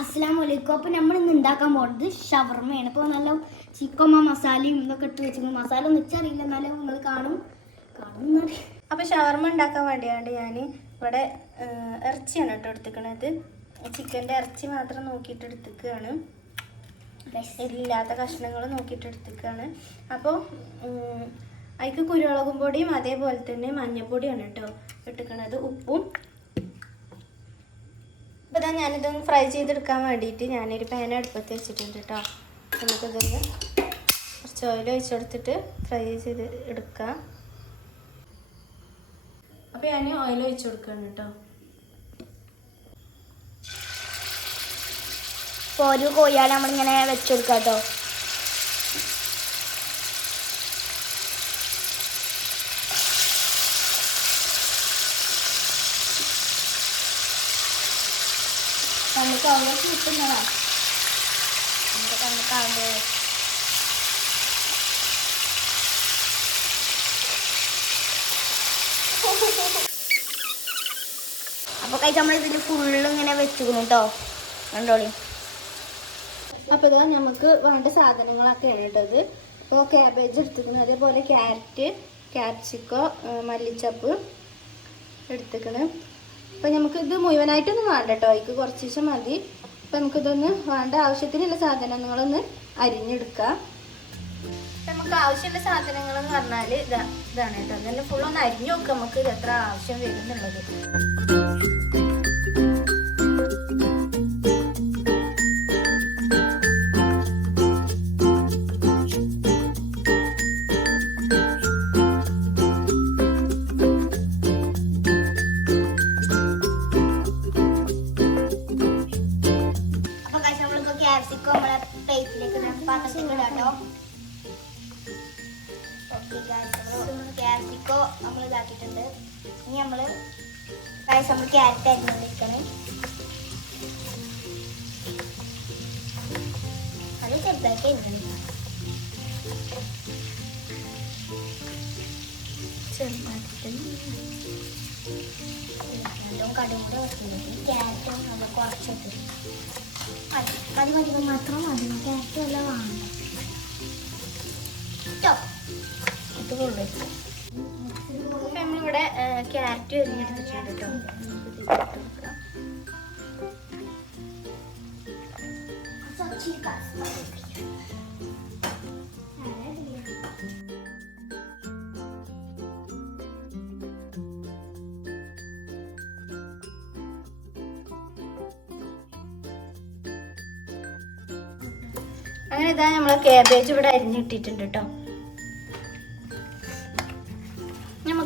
അസ്സാം വലൈക്കും അപ്പോൾ നമ്മൾ ഇന്ന് ഉണ്ടാക്കാൻ പോകുന്നത് ഷവർമയാണ്. അപ്പോൾ നല്ല ചിക്കമ്മ മസാലയും ഇതൊക്കെ ഇട്ട് വെച്ചിരിക്കുന്നു. മസാല ഒന്നും വെച്ചറിയില്ല എന്നാലും നിങ്ങൾ കാണും. കാണും അപ്പോൾ ഷവർമ ഉണ്ടാക്കാൻ വേണ്ടിയാണ് ഞാൻ ഇവിടെ ഇറച്ചിയാണ് കേട്ടോ എടുത്തിക്കണത്. ചിക്കന്റെ ഇറച്ചി മാത്രം നോക്കിയിട്ട് എടുത്തിക്കുകയാണ്. ഇല്ലാത്ത കഷ്ണങ്ങൾ നോക്കിയിട്ട് എടുത്തിക്കുകയാണ്. അപ്പോൾ അതിക്ക് കുരുമുളകും പൊടിയും അതേപോലെ തന്നെ മഞ്ഞൾപ്പൊടിയാണ് കേട്ടോ ഇട്ടിക്കണത് ഉപ്പും ഇതാ ഞാനിതൊന്ന് ഫ്രൈ ചെയ്തെടുക്കാൻ വേണ്ടിയിട്ട് ഞാനൊരു പാൻ അടുപ്പത്ത് വെച്ചിട്ടുണ്ട് കേട്ടോ നമുക്കിതൊന്ന് കുറച്ച് ഓയിൽ ഒഴിച്ച് കൊടുത്തിട്ട് ഫ്രൈ ചെയ്ത് എടുക്കാം. അപ്പോൾ ഞാൻ ഓയിൽ ഒഴിച്ച് കൊടുക്കുകയാണ് കേട്ടോ ഇപ്പോൾ ഒരു കോഴിയാണ് നമ്മളിങ്ങനെ വെച്ചു കൊടുക്കാം കേട്ടോ അവിടെ കിട്ടുന്നതാ നമുക്ക് കണക്കാവുന്നത് അപ്പോൾ കഴിച്ച് നമ്മൾ ഇതിൽ ഫുള്ള് ഇങ്ങനെ വെച്ചിരുന്നു കേട്ടോ കണ്ടോളി. അപ്പോൾ ഇതാ നമുക്ക് വേണ്ട സാധനങ്ങളൊക്കെയാണ് കേട്ടോ ഇത്. ഇപ്പോൾ ക്യാബേജ് എടുത്തിരിക്കുന്നത് അതേപോലെ ക്യാരറ്റ് ക്യാപ്സിക്കോ മല്ലിച്ചപ്പ് എടുത്തിക്കണ് നമുക്ക് ഇത് മുഴുവനായിട്ടൊന്നും വേണ്ട കേട്ടോ അതിക്ക് കുറച്ച് ദിവസം മതി. അപ്പം നമുക്കിതൊന്ന് വേണ്ട. ആവശ്യത്തിനുള്ള സാധനങ്ങളൊന്ന് അരിഞ്ഞെടുക്കാം. നമുക്ക് ആവശ്യമുള്ള സാധനങ്ങൾ എന്ന് പറഞ്ഞാൽ ഇതാ ഇതാണ് കേട്ടോ. നല്ല ഫുള്ളൊന്ന് അരിഞ്ഞു നോക്കാം. നമുക്ക് ഇത് എത്ര ആവശ്യം വരും നമ്മൾ ഇതാക്കിയിട്ടുണ്ട് ഇനി നമ്മൾ പായസം നമ്മൾ ക്യാരറ്റ് അരിഞ്ഞോണ്ടിരിക്കണേ അത് ചെറുതായിട്ട് അരിഞ്ഞു നല്ലോണം കടും കൂടെ വെച്ചിട്ടുണ്ട് ക്യാരറ്റും നമ്മൾ കുറച്ചിട്ട് മതി. മതി മതി മതി. മാത്രം മതി. ക്യാരറ്റും എല്ലാം വാങ്ങണം. ട്ടോ. ഇത് കൊള്ളു നമ്മളിവിടെ ക്യാരറ്റ് എരിഞ്ഞെടുത്തിട്ടുണ്ട് കേട്ടോ. അങ്ങനെ ഇതാ നമ്മളെ കാബേജ് ഇവിടെ അരിഞ്ഞിട്ടിട്ടുണ്ട് കേട്ടോ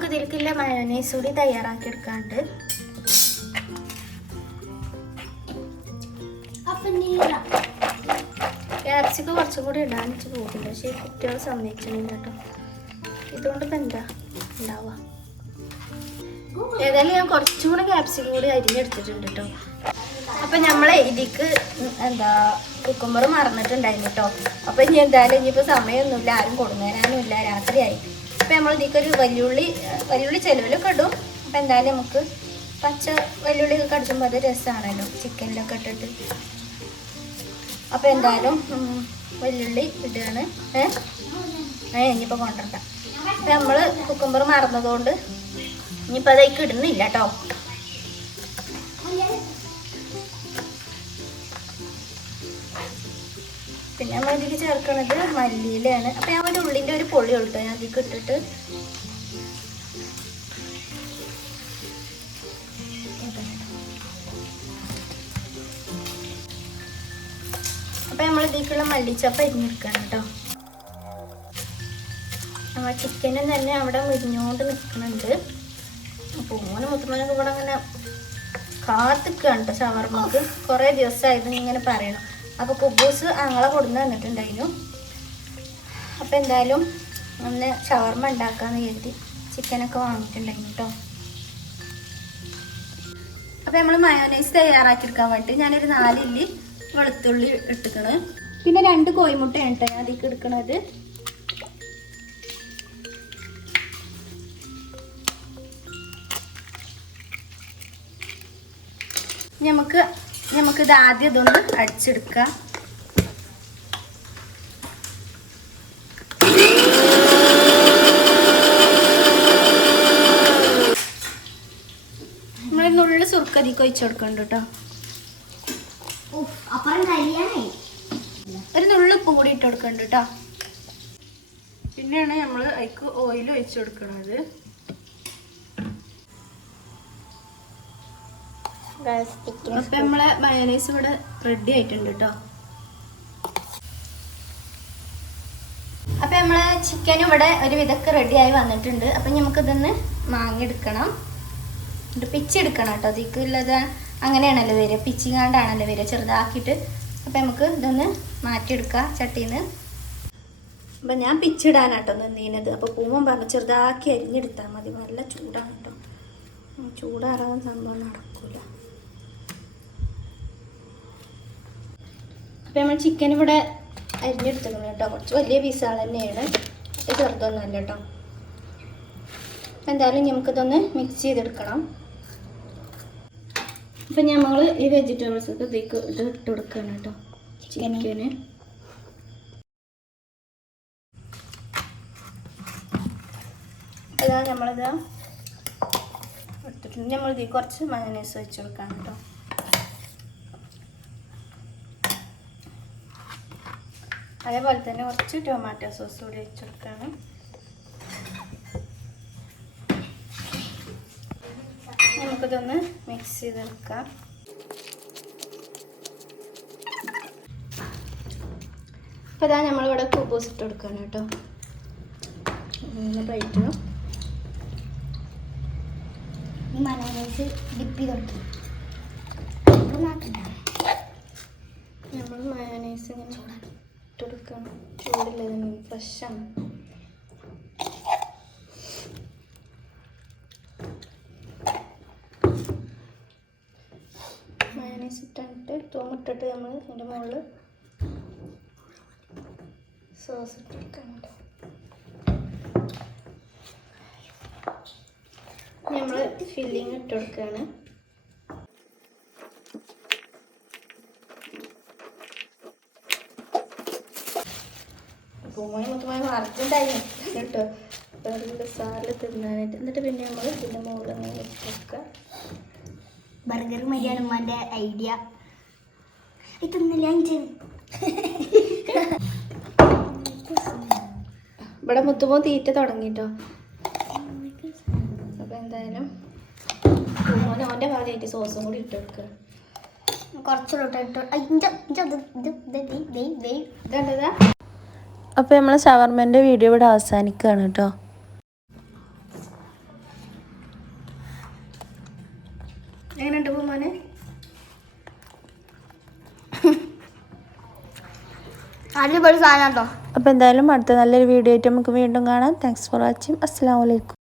ഇതിലേക്കുള്ള മയോനൈസ് കൂടി തയ്യാറാക്കി എടുക്കാണ്ട് അപ്പൊ നീല. ക്യാപ്സിക്ക് കുറച്ചും കൂടി ഇടാൻ വെച്ച് പോകുന്നുണ്ട് പക്ഷേ കുട്ടികൾ സമ്മതിച്ചിട്ടുണ്ട് കേട്ടോ. ഇതുകൊണ്ട് ഇപ്പം എന്താ ഉണ്ടാവുക? ഏതായാലും ഞാൻ കുറച്ചും കൂടെ ക്യാപ്സിക്കും കൂടി അരിഞ്ഞെടുത്തിട്ടുണ്ട് കേട്ടോ. അപ്പൊ നമ്മളെ ഇതിക്ക് എന്താ കുക്കുമ്പർ മറന്നിട്ടുണ്ടായിരുന്നു കേട്ടോ. അപ്പൊ ഇനി എന്തായാലും ഇനിയിപ്പോ സമയമൊന്നുമില്ല. ആരും കൊടുങ്ങാനും ഇല്ല രാത്രിയായി. അപ്പൊ നമ്മൾ ഇതിക്കൊരു വലിയുള്ളി വലിയുള്ളി ചെലവിലൊക്കെ ഇടും. അപ്പം എന്തായാലും നമുക്ക് പച്ച വലിയുള്ളി ഒക്കെ കടിച്ചുമ്പോൾ അത് രസമാണല്ലോ ചിക്കനിലൊക്കെ ഇട്ടിട്ട്. അപ്പോൾ എന്തായാലും വലിയുള്ളി ഇടുകയാണ്. ഏ? ഏ ഇനിയിപ്പോ കൊണ്ടുവരണ്ട അപ്പം നമ്മൾ കുക്കുമ്പർ മറന്നതുകൊണ്ട് ഇനിയിപ്പോൾ അതേക്ക് ഇടുന്നില്ല കേട്ടോ നമ്മൾ ഇതിലേക്ക് ചേർക്കണത് മല്ലിയിലാണ്. അപ്പോൾ ഞാൻ ഒരു ഉള്ളിന്റെ ഒരു പൊള്ളി കൊടുത്തു ഞാൻ അതിലേക്ക് ഇട്ടിട്ട്. അപ്പം നമ്മൾ ഇതിലേക്കുള്ള മല്ലിച്ചപ്പ് അരിഞ്ഞെടുക്കണം കേട്ടോ. നമ്മൾ ചിക്കനും തന്നെ അവിടെ മുരിഞ്ഞോണ്ട് നിൽക്കുന്നുണ്ട്. അപ്പോൾ മൂന്ന് മുത്തുമനൊക്കെ ഇവിടെ അങ്ങനെ കാത്തിക്കാണ് കേട്ടോ ഷവർമ്മക്ക് കുറേ ദിവസമായിരുന്നു ഇങ്ങനെ പറയണം. അപ്പോൾ കുബൂസ് അങ്ങളെ കൊടുന്ന് തന്നിട്ടുണ്ടായിരുന്നു. അപ്പോൾ എന്തായാലും ഒന്ന് ഷവർമ ഉണ്ടാക്കാന്ന് കരുതി ചിക്കനൊക്കെ വാങ്ങിയിട്ടുണ്ടായിരുന്നു കേട്ടോ അപ്പോൾ നമ്മൾ മയോനൈസ് തയ്യാറാക്കിയെടുക്കാൻ വേണ്ടി ഞാനൊരു നാലില്ലി വെളുത്തുള്ളി ഇട്ടിക്കണ്. പിന്നെ രണ്ട് കോഴിമുട്ടയാണ് കേട്ടോ ഞാൻ അതിലേക്ക് എടുക്കണത്. നമുക്ക് നമുക്കിത് ആദ്യം ഇതൊന്ന് അടിച്ചെടുക്കാം. നമ്മൾ നുള്ളിൽ സുർക്കരിക്ക് ഒഴിച്ചു കൊടുക്കുന്നുണ്ട് കേട്ടോ. ഒരു നുള്ളു ഉപ്പും കൂടി ഇട്ട് കൊടുക്കുന്നുണ്ട് കേട്ടോ. പിന്നെയാണ് നമ്മൾ അതിക്ക് ഓയിൽ ഒഴിച്ചു കൊടുക്കുന്നത് അപ്പൊ നമ്മളെ മയനൈസ് ഇവിടെ റെഡി ആയിട്ടുണ്ട് കേട്ടോ അപ്പൊ നമ്മളെ ചിക്കൻ ഇവിടെ ഒരു വിധക്ക് റെഡി ആയി വന്നിട്ടുണ്ട്. അപ്പൊ നമുക്ക് ഇതൊന്ന് മാങ്ങിയെടുക്കണം. എന്നിട്ട് പിച്ചെടുക്കണം കേട്ടോ അതിക്കുള്ളത് അങ്ങനെയാണല്ലോ വരിക. പിച്ചിങ്ങാണ്ടാണല്ലോ വരിക. ചെറുതാക്കിയിട്ട്. അപ്പൊ നമുക്ക് ഇതൊന്ന് മാറ്റിയെടുക്കാം ചട്ടിന്ന്. അപ്പൊ ഞാൻ പിച്ചിടാനാട്ടോ നിന്നീനത്. അപ്പൊ പൂവൻ പറഞ്ഞു ചെറുതാക്കി അരിഞ്ഞെടുത്താൽ മതി. നല്ല ചൂടാണ് കേട്ടോ ചൂടാറാകുന്ന സംഭവം നടക്കൂല അപ്പം നമ്മൾ ചിക്കൻ ഇവിടെ അരിഞ്ഞെടുത്തിട്ടുണ്ട് കേട്ടോ. കുറച്ച് വലിയ പീസുകൾ തന്നെയാണ്. ഇത് ചെറുതൊന്നുമല്ല കേട്ടോ. എന്തായാലും നമുക്കിതൊന്ന് മിക്സ് ചെയ്തെടുക്കണം. അപ്പം നമ്മൾ ഈ വെജിറ്റബിൾസ് ഒക്കെ ഇതേക്ക് ഇത് ഇട്ട് കൊടുക്കുകയാണ് കേട്ടോ. ചിക്കന് അതാ നമ്മളിത് എടുത്തിട്ടുണ്ട്. നമ്മളിത് കുറച്ച് മയനൈസ് വെച്ച് കൊടുക്കാം കേട്ടോ. അതേപോലെ തന്നെ കുറച്ച് ടൊമാറ്റോ സോസ് കൂടി വെച്ച് കൊടുക്കാണ് നമുക്കിതൊന്ന് മിക്സ് ചെയ്തെടുക്കാം. അപ്പോൾ ഇതാ നമ്മളിവിടെ കുബൂസ് ഇട്ട് കൊടുക്കണം കേട്ടോ. പ്ലേറ്റ് ഈ മലയാളീസ് ഡിപ്പ് ചെയ്ത് കൊടുക്കും. നമ്മൾ മയോണൈസ് ഇങ്ങനെ ഇട്ട് കൊടുക്കണം ചൂടില്ലതിന് ഫ്രഷാണ് മയണീസ് ഇട്ടിട്ട് തോമിട്ടിട്ട് നമ്മൾ അതിന്റെ മുകളിൽ സോസ് ഇട്ട് കൊടുക്കണം നമ്മൾ ഫില്ലിങ് ഇട്ട് കൊടുക്കുകയാണ് പൂമണി മൊത്തമായി മറച്ചിട്ടുണ്ടായിരുന്നു കേട്ടോ നല്ല സാറിൽ തിന്നാനായിട്ട് എന്നിട്ട് പിന്നെ നമ്മൾ ഇതിന്റെ മുകളിൽ അങ്ങനെ വെച്ച് കൊടുക്കുക ബർഗർ മരിയാണ് ഉമ്മാന്റെ ഐഡിയ ഇതൊന്നല്ല അഞ്ച് ഇവിടെ മുത്തുമോ തീറ്റ തുടങ്ങിട്ടോ അപ്പോൾ എന്തായാലും പൂമോൻ അവന്റെ ഭാഗമായിട്ട് സോസും കൂടി ഇട്ട് കൊടുക്കുക കുറച്ചുകൂടെ ഇട്ടോ ഇത് ഇത് ഇത് ഇതെന്താ അപ്പോൾ നമ്മൾ ഷവർമേന്റെ വീഡിയോ ഇവിടെ അവസാനിക്കുകയാണ് കേട്ടോ. എങ്ങനെയുണ്ട് പൂമോനെ അടിപൊളി സാധനം കേട്ടോ. അപ്പോൾ എന്തായാലും അടുത്ത നല്ലൊരു വീഡിയോ ആയിട്ട് നമുക്ക് വീണ്ടും കാണാം. താങ്ക്സ് ഫോർ വാച്ചിങ് അസ്സാം വലൈക്കും